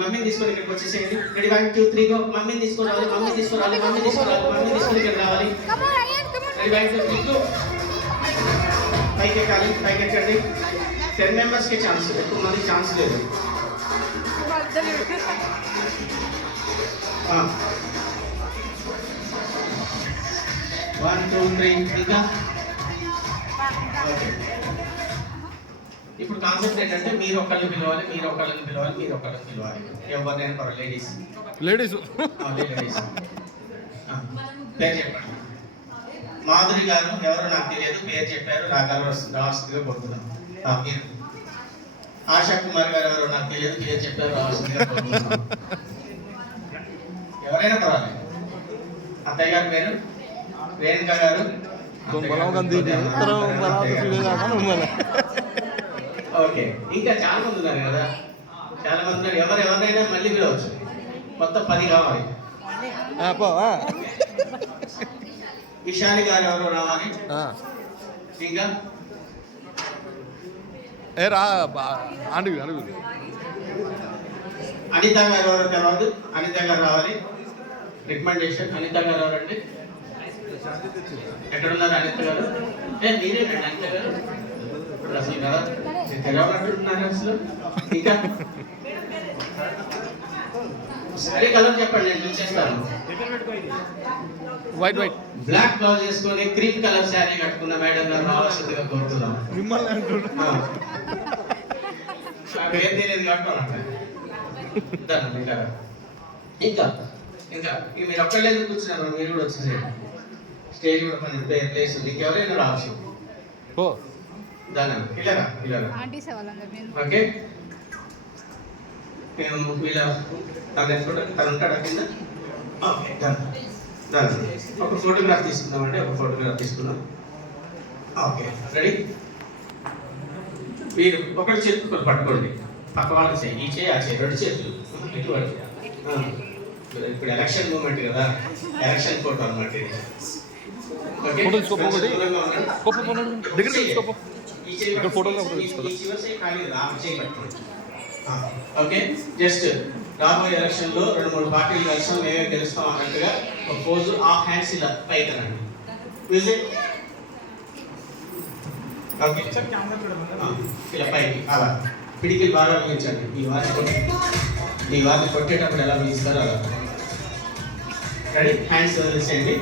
మమ్మీని తీసుకొని ఇక్కడికి వచ్చేసేయండి. Ready 1 2 3 go. మమ్మీని తీసుకొని రావాలి, మమ్మీని తీసుకొని రావాలి, మమ్మీని తీసుకొని ఇక్కడ రావాలి. Ready 1 2 3 go. పైకి ఎక్కాలి, పైకి ఎక్కండి. 10 మెంబర్స్కి ఛాన్స్, ఎక్కువ మంది ఛాన్స్ లేదు. 1 2 3 ఇంకా. ఓకే, ఇప్పుడు కాన్సెప్ట్ ఏంటంటే మీరు ఒకళ్ళని పిలవాలి, మీరు ఒకళ్ళని పిలవాలి, మీరు ఒకళ్ళని పిలవాలి. ఎవరినైనా పర్వాలేదు, లేడీస్ లేడీస్ పేరు చెప్పండి. మాధురి గారు ఎవరో నాకు తెలియదు, పేరు చెప్పారు, రావాల్సిందిగా కోరుతున్నాను. మీరు ఆశా కుమార్ గారు ఎవరో నాకు తెలియదు, పేరు చెప్పారు, రావాల్సిందిగా కోరుతున్నాను. ఎవరైనా పర్వాలేదు. అత్తయ్య గారి పేరు రేణుక గారు. ఓకే, ఇంకా చాలా మంది ఉన్నారు కదా, చాలా మంది ఉన్నారు. ఎవరైనా మళ్ళీ పిలవచ్చు. మొత్తం 10 కావాలి. విశాలి గారు ఎవరో రావాలి. ఇంకా అనిత గారు ఎవరో తెలవదు, అనిత గారు రావాలి. రికమెండేషన్ అనిత గారు ఎవరండి? ఎక్కడున్నారు అనిత గారు? మీరేనండి అనిత గారు? అసలు కదా తెలవనట్టున్నారు అసలు. ఇంకా సరే కలర్ చెప్పండి, నేను చూసేస్తాను. వైట్ వైట్ బ్లాక్ బ్లౌజ్ వేసుకొని క్రీమ్ కలర్ శారీ కట్టుకున్న మేడం గారు రావాల్సిందిగా కోరుతున్నాం. ఏం తెలియదు కట్టుకోవాలంట. ఇంకా ఇంకా మీరు ఒక్కళ్ళే కూర్చున్నారు, మీరు కూడా వచ్చేసేయండి. స్టేజ్ కూడా కొంచెం ప్లేస్ ఉంది, ఇంకెవరైనా రావచ్చు. ఓకే, నేను వీళ్ళ తను ఉంటాడా కింద? ఓకే, ఒక ఫోటోగ్రాఫ్ తీసుకుందామండి, ఒక ఫోటోగ్రాఫ్ తీసుకుందాం. Okay, ready? మీరు ఒకటి చేతులు పట్టుకోండి, పక్క వాళ్ళకి చేయి, ఈ చేయి ఆ చేయి, 2 చేతులు ఇటువంటి. ఇప్పుడు ఎలక్షన్ మూమెంట్ కదా, ఎలక్షన్ ఫోటో అన్నమాట. ఓకే, జస్ట్ రాబోయే ఎలక్షన్ లో 2-3 పార్టీలు కలిసాం, మేమే గెలుస్తాం అన్నట్టుగా ఒక పోజు, హాఫ్ హ్యాండ్స్ ఇలా పైకనండి. ఓకే, ఇలా పైకి అలా పిడికిలు బాగా వేయించండి. ఈ వారిని కొట్టేటప్పుడు ఎలా వేయిస్తారో అలా. రెడీ? హ్యాండ్స్ వదిలేసేయండి.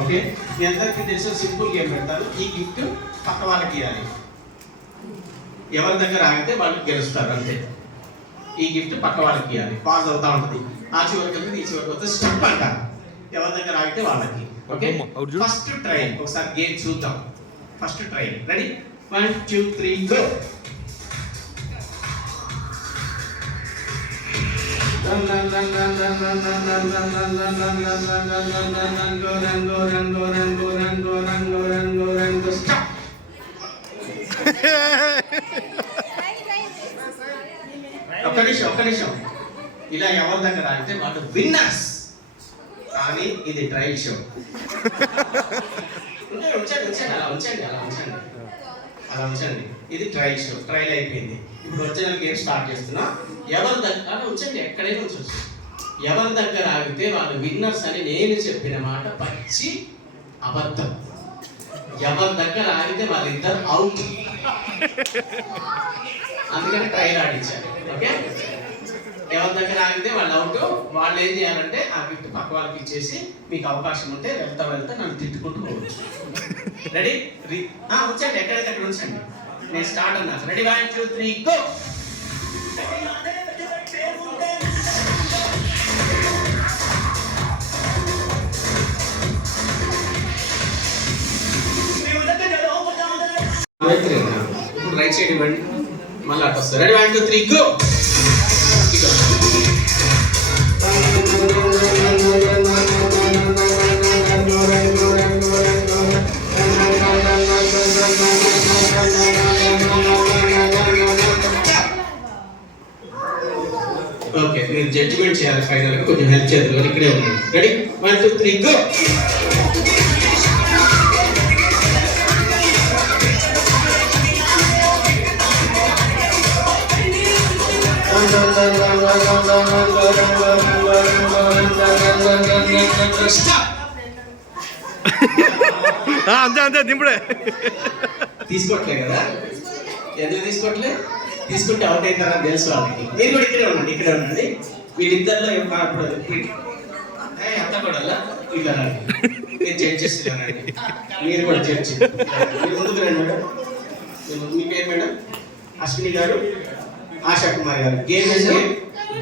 ఓకే, మీ అందరికీ తెలిసిన సింపుల్ గేమ్ పెడతాను. ఈ గిఫ్ట్ పక్క వాళ్ళకి ఇవ్వాలి. ఎవరి దగ్గర ఆగితే వాళ్ళు గెలుస్తారు, అంతే. ఈ గిఫ్ట్ పక్క వాళ్ళకి ఇవ్వాలి. పాజ్ అవుతా ఉంటుంది. ఆ చివరికి వెళ్తే ఈ చివరికి వస్తే స్టెప్ అంటారు. ఎవరి దగ్గర ఆగితే వాళ్ళకి. ఓకే, ఫస్ట్ ట్రైల్ ఒకసారి గేమ్ చూద్దాం. First trial. రెడీ? 1 2 3 గో. ఒక్క నిమిషం. ఇలా ఎవరి దగ్గర ఆగితే వాళ్ళు విన్నర్స్. కానీ ఇది ట్రయల్ షో. అలా ఉంచండి. ఇది ట్రయల్ షో. ట్రయల్ అయిపోయింది. ఇప్పుడు ఒరిజినల్ గేమ్ స్టార్ట్ చేస్తున్నా. ఎవరి దగ్గర ఉంచండి, ఎక్కడైనా ఉంచవచ్చు. ఎవరి దగ్గర ఆగితే వాళ్ళు విన్నర్స్ అని నేను చెప్పిన మాట పచ్చి అబద్ధం. ఎవరి దగ్గర ఆగితే వాళ్ళిద్దరు అవుట్. అందుకని ట్రయల్ ఆడించారు. ఓకే, ఎవరి దగ్గర ఆగితే వాళ్ళు అవుట్. వాళ్ళు ఏం చేయాలంటే ఆ గిఫ్ట్ పక్క వాళ్ళకి ఇచ్చేసి మీకు అవకాశం ఉంటే వెళ్తా నన్ను తిట్టుకుంటూ పోవచ్చు. రెడీ? ఉంచండి, ఎక్కడైతే అక్కడ ఉంచండి. నేను స్టార్ట్ అన్నా. రెడీ? 1 2 3 గో. రైట్ సైడ్ ఇవ్వండి, మళ్ళీ అటు వస్తారు. రెడీ? 1 2 3 గో. ఓకే, మీరు జడ్జిమెంట్ చేయాలి. ఫైనల్ గా కొంచెం హెల్ప్ చేయాలి. ఇక్కడే ఉన్నాను. రెడీ? 1 2 3 గో. అంతే అంతే దింపుడే. తీసుకోవట్లే కదా, ఎందుకు తీసుకోవట్లే? తీసుకుంటే అవుట్ అవుతారని తెలుసు వాళ్ళకి. మీరు కూడా ఇక్కడే ఉండండి. వీళ్ళిద్దరిలో అంతా కూడా ఇలా నేను జడ్జ్ చేస్తున్నానండి, మీరు కూడా జడ్జి. మీరు ముందుకు రండి మేడం. మీ పేరు మేడం? అశ్విని గారు, ఆశా కుమార్ గారు.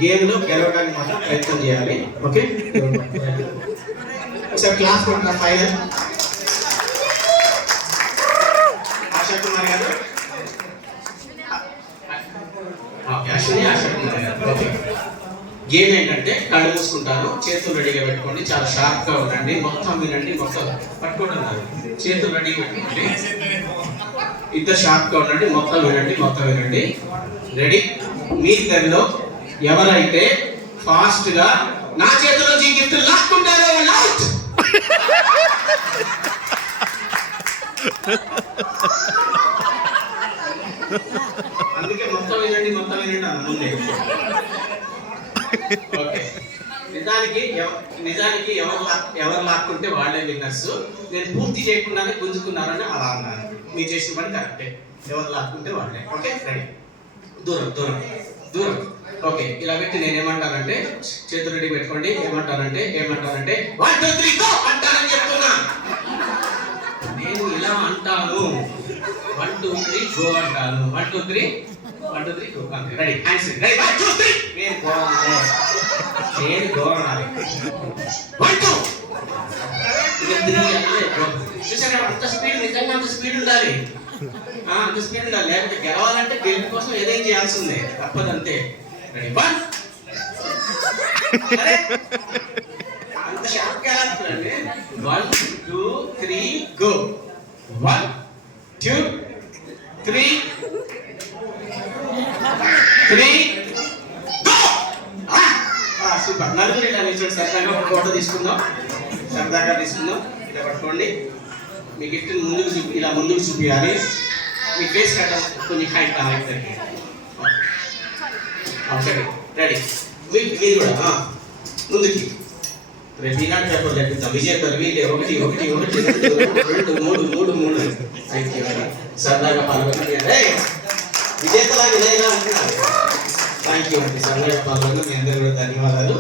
గేమ్లో గెలవడానికి మాత్రం ప్రయత్నం చేయాలి. ఓకే, ఒకసారి క్లాస్ కొట్టిన ఫైనల్. ఆశా కుమార్ గారు, అశ్విని, ఆశా కుమార్ గారు. ఓకే, గేమ్ ఏంటంటే కళ్ళు మూసుకుంటాను, చేతులు రెడీగా పెట్టుకోండి, చాలా షార్ప్గా ఉండండి, మొత్తం వినండి, మొత్తం పట్టుకోవడం కాదు, చేతులు రెడీగా పెట్టుకోండి, ఇద్దరు షార్ప్గా ఉండండి, మొత్తం వినండి. రెడీ? మీ ఇద్దరిలో ఎవరైతే ఫాస్ట్గా నా చేతిలో గిఫ్ట్ లాక్కుంటారో అవుట్. అందుకే మొత్తం వినండి అన్న ముందే. ఓకే, నిజానికి ఎవరు లాక్కుంటే వాళ్ళే విన్నర్స్. నేను పూర్తి చేయకుండానే గుంజుకున్నారని అలా అన్నాను. మీరు చేసిన పని కరెక్టే, ఎవరు లాక్కుంటే వాళ్ళే. Okay, ready? దూరం. ఓకే, ఇలా పెట్టి నేను ఏమంటానంటే, చేతులు రెడీ పెట్టుకోండి. ఏమంటానంటే 1 2 3 గో అంటానని చెప్తున్నా. నేను ఇలా అంటాను, 1 2 3 గో అంటాను. 1 2 3 గో. రెడీ? Hands ready? 1 2 3 నేను గో అనాలి. 1 2 ఇక 3 అంటే గో. చూసారా, అంత స్పీడ్, నిజంగా అంత స్పీడ్ ఉండాలి. లేకపోతే గెలవాలంటే గెలుపు కోసం ఏదైనా చేయాల్సిందే, తప్పదంతే. రెడీ? 1 అంత షార్ప్ గా అండి. 1 2 3 గో. 1 2 3 గో. సూపర్. నలుగురు ఇలా నిల్చోండి. సరదాగా ఒక ఫోటో తీసుకుందాం. ఇలా పట్టుకోండి. మీ గిఫ్ట్ ముందుకు చూపించాలి. మీ ఫేస్ కట్టడం కొంచెం హైట్ కావాలి. సరే, రెడీ? మీరు కూడా ముందుకి. రేపు ఈనాడు పేపర్ తెప్పిద్దాం. విజేతలు వీళ్ళే. 1 1 1 2 3 థ్యాంక్ యూ. సరదాగా పాల్గొనండి. విజేతలా విజయగా అంటున్నారు. థ్యాంక్ యూ అండి. సరదాగా పాల్గొన్న మీ అందరూ కూడా ధన్యవాదాలు.